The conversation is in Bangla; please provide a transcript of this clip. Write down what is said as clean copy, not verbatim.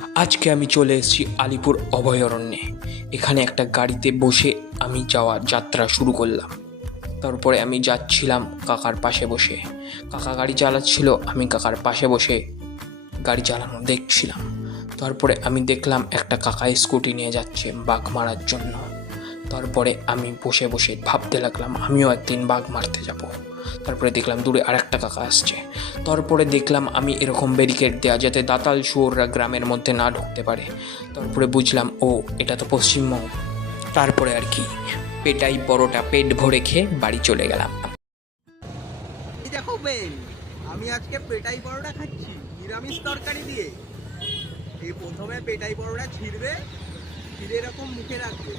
আজকে আমি চলে এসেছি আলিপুর অভয়ারণ্যে। এখানে একটা গাড়িতে বসে আমি যাওয়ার যাত্রা শুরু করলাম। তারপরে আমি যাচ্ছিলাম কাকার পাশে বসে। কাকা গাড়ি চালাচ্ছিল, আমি কাকার পাশে বসে গাড়ি চালানো দেখছিলাম। তারপরে আমি দেখলাম একটা কাকা স্কুটি নিয়ে যাচ্ছে বাঘ মারার জন্য। তারপরে আমি বসে বসে ভাবতে লাগলাম আমিও একদিন বাঘ মারতে যাব। তারপরে দেখলাম দূরে আরেকটা কাকা আসছে। তারপরে দেখলাম আমি এরকম ব্যারিকেড দেওয়া যাতে দাতাল শুয়োররা গ্রামের মধ্যে না ঢুকতে পারে। তারপরে বুঝলাম ও এটা তো পশ্চিমবঙ্গ। তারপরে আর কি, পেটাই পরোটা পেট ভরে খেয়ে বাড়ি চলে গেলাম। এই দেখো বেন, আমি আজকে পেটাই পরোটা খাচ্ছি নিরামিষ তরকারি দিয়ে। এই প্রথমে পেটাই পরোটা ছিঁড়বে, ছিঁড়ে এরকম মুখে রাখবে,